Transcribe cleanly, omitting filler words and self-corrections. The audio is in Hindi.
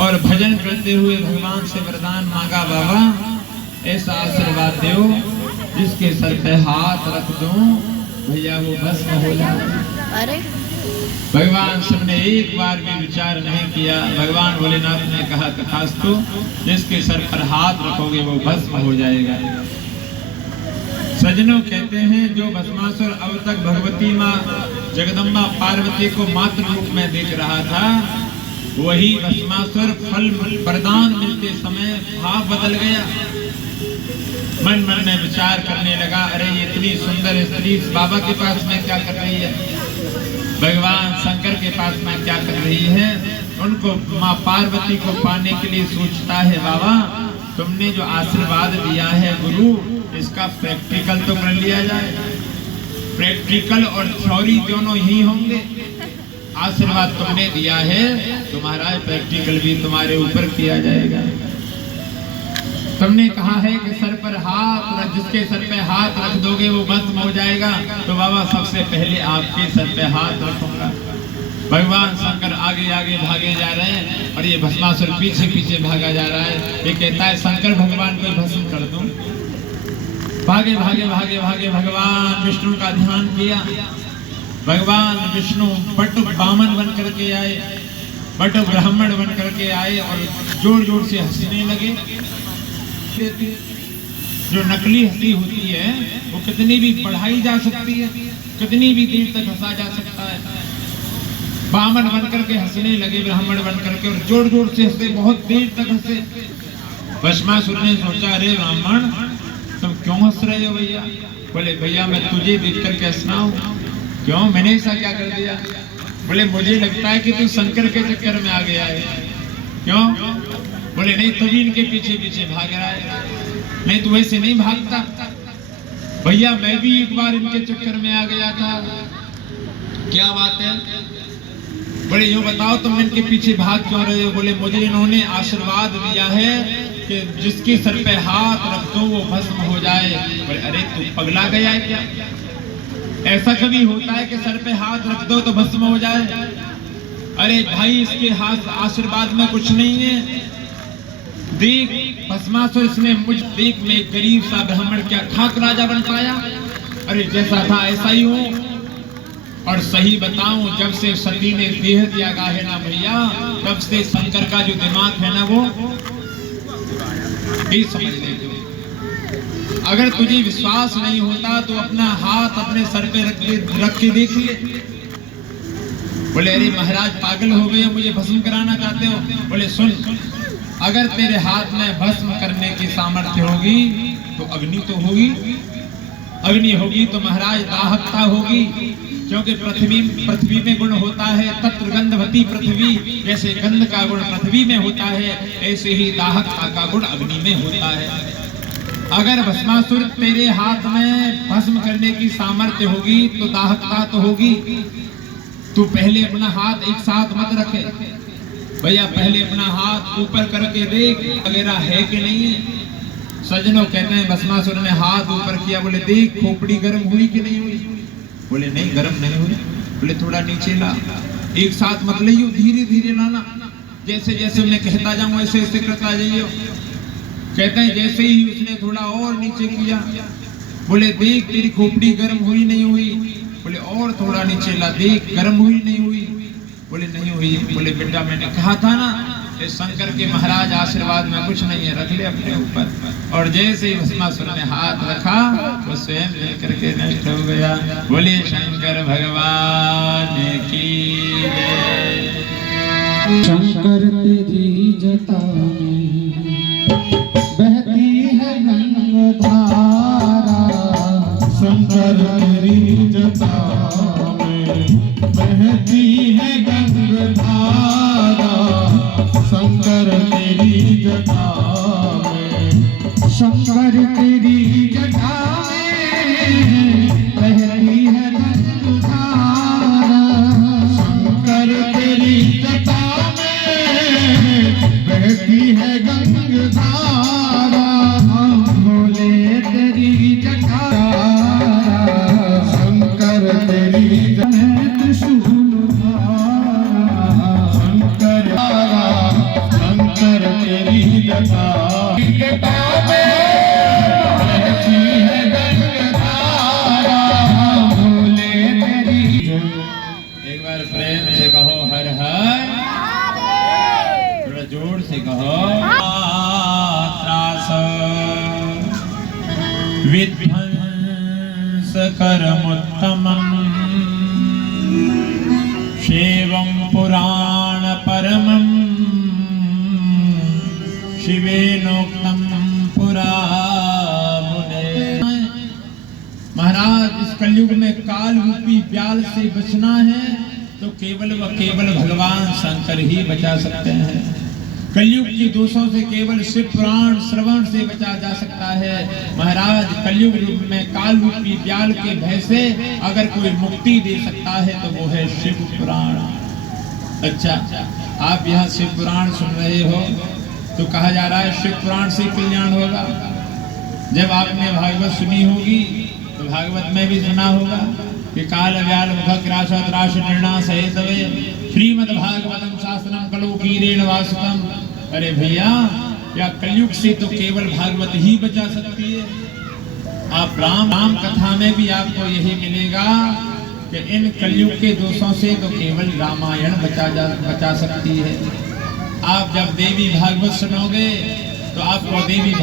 और भजन करते हुए भगवान से वरदान मांगा, बाबा ऐसा आशीर्वाद दो जिसके सर पे हाथ रख दूं भैया वो भस्म हो जाए। अरे भगवान शिव ने एक बार भी विचार नहीं किया। भगवान भोलेनाथ ने कहा तथास्तु, जिसके सर पर हाथ रखोगे वो भस्म हो जाएगा। सज्जनों कहते हैं जो भस्मासुर अब तक भगवती माँ जगदम्बा पार्वती को मातृ रूप में देख रहा था, वही भस्मासुर फल वरदान मिलते समय भाव बदल गया। मन मन में विचार करने लगा, अरे ये इतनी सुंदर स्त्री इस बाबा के पास में क्या कर रही है, भगवान शंकर के पास में क्या कर रही है। उनको माँ पार्वती को पाने के लिए सोचता है, बाबा तुमने जो आशीर्वाद दिया है गुरु, इसका प्रैक्टिकल तो कर लिया जाए। प्रैक्टिकल और थ्योरी दोनों ही होंगे। आशीर्वाद तुमने दिया है तो महाराज प्रैक्टिकल भी तुम्हारे ऊपर किया जाएगा। तुमने कहा है कि सर पर हाथ रख, जिसके सर पे हाथ रख दोगे वो भस्म हो जाएगा, तो बाबा सबसे पहले आपके सर पे हाथ रखूंगा। भगवान शंकर आगे आगे भागे जा रहे हैं और ये भस्मासुर पीछे पीछे भागा जा रहा है। ये कहता है शंकर भगवान को भस्म कर दूं। भागे भागे भागे भागे भगवान विष्णु का ध्यान किया। भगवान विष्णु बट बामन बन करके आए, बट ब्राह्मण बन करके आए और जोर जोर से हंसने लगे। जो नकली हंसी होती है वो कितनी भी बढ़ाई जा सकती है, कितनी भी देर तक हंसा जा सकता है। बामन बन करके हंसने लगे, ब्राह्मण बन करके, और जोर जोर से हंसे, बहुत देर तक हंसे। भस्मासुर ने सोचा, अरे ब्राह्मण तुम क्यों हंस रहे हो भैया? बोले भैया मैं तुझे देख करके हंस रहा हूँ। क्यों, मैंने ऐसा क्या कर दिया? बोले मुझे लगता है कि तू शंकर के चक्कर में आ गया है। क्यों? बोले नहीं, तभी इनके पीछे पीछे भाग रहा है। नहीं तो वैसे नहीं भागता भैया, मैं भी एक बार इनके चक्कर में आ गया था। क्या बात है? बोले यूं बताओ तुम इनके पीछे भाग क्यों रहे हो? बोले मुझे इन्होंने आशीर्वाद दिया है कि जिसके सर पे हाथ रख दो वो भस्म हो जाए। बोले अरे तू पगला गया है क्या? ऐसा कभी होता है कि सर पे हाथ रख दो तो भस्म हो जाए? अरे भाई इसके हाथ आशीर्वाद में कुछ नहीं है। देख भस्मासुर, इसने मुझ देख में गरीब सा ब्राह्मण क्या खाक राजा बन पाया? अरे जैसा था ऐसा ही हूँ। और सही बताऊं, जब से सती ने देह त्यागा है ना भैया, तब से शंकर का जो दिमाग है ना वो भी समझ ले। अगर तुझे विश्वास नहीं होता तो अपना हाथ अपने सर पे रख के देख ले। बोले अरे महाराज पागल हो गए, मुझे भस्म कराना चाहते हो? बोले सुन, अगर तेरे हाथ में भस्म करने की सामर्थ्य होगी तो अग्नि तो होगी, अग्नि होगी तो महाराज दाहकता होगी, क्योंकि पृथ्वी में गुण होता है तत्र गंधवती पृथ्वी। जैसे गंध का गुण पृथ्वी में होता है, ऐसे ही दाहकता का गुण अग्नि में होता है। अगर भस्मासुर तेरे हाथ में भस्म करने की सामर्थ्य होगी तो दाहकता तो होगी। तू पहले अपना हाथ एक साथ मत रखे भैया, पहले अपना हाथ ऊपर करके देख वगैरह है कि नहीं है। सज्जनों कहते हैं भस्मासुर ने हाथ ऊपर किया, बोले देख खोपड़ी गर्म हुई कि नहीं हुई? बोले नहीं गर्म नहीं हुई। बोले थोड़ा नीचे ला, एक साथ मत लियो, धीरे धीरे लाना, जैसे जैसे मैं कहता जाऊं ऐसे ऐसे करता जाइए। कहते हैं जैसे ही उसने थोड़ा और नीचे किया, बोले देख तेरी खोपड़ी गर्म हुई नहीं हुई? बोले और थोड़ा नीचे ला, देख गर्म हुई नहीं हुई? बोले नहीं हुई। बोले बेटा मैंने कहा था ना, इस शंकर के महाराज आशीर्वाद में कुछ नहीं है, रख ले अपने ऊपर। और जैसे ही भस्मासुर ने हाथ रखा वो स्वयं मिल करके नष्ट हो गया। बोले शंकर भगवान की जय। शंकर तेरी जटा में बहती है गंगाधारा, शंकर तेरी जटा में बहती है गंगाधारा, शंकर तेरी जटा में, शंकर तेरी जटा में बहती है गंगाधारा, शंकर तेरी जटा में कहो त्रास विध्वंस करमुत्तमम् शिवं पुराण परमं शिवेनोक्तं पुरा मुने। महाराज इस कलयुग में काल रूपी व्याल से बचना है तो केवल व केवल भगवान शंकर ही बचा सकते हैं। कलयुग के दोषों से केवल शिव पुराण श्रवण से बचा जा सकता है। महाराज कलयुग रूप में काल रूपी व्याल के भय से अगर कोई मुक्ति दे सकता है तो वो है शिव पुराण। अच्छा, आप यहाँ शिव पुराण सुन रहे हो तो कहा जा रहा है शिव पुराण से कल्याण होगा। जब आपने भागवत सुनी होगी तो भागवत में भी सुना होगा कि काल व्याल मुख ग्रासत राश निर्णा सहेतवे श्रीमद् भागवतम शास्त्रम कलो कीरेण वासुतम। अरे भैया, या कलयुग से तो केवल भागवत ही बचा सकती है। आप राम कथा में भी आपको यही मिलेगा कि इन कलयुग के दोषों से तो केवल रामायण बचा सकती है। आप जब देवी भागवत सुनोगे तो आपको देवी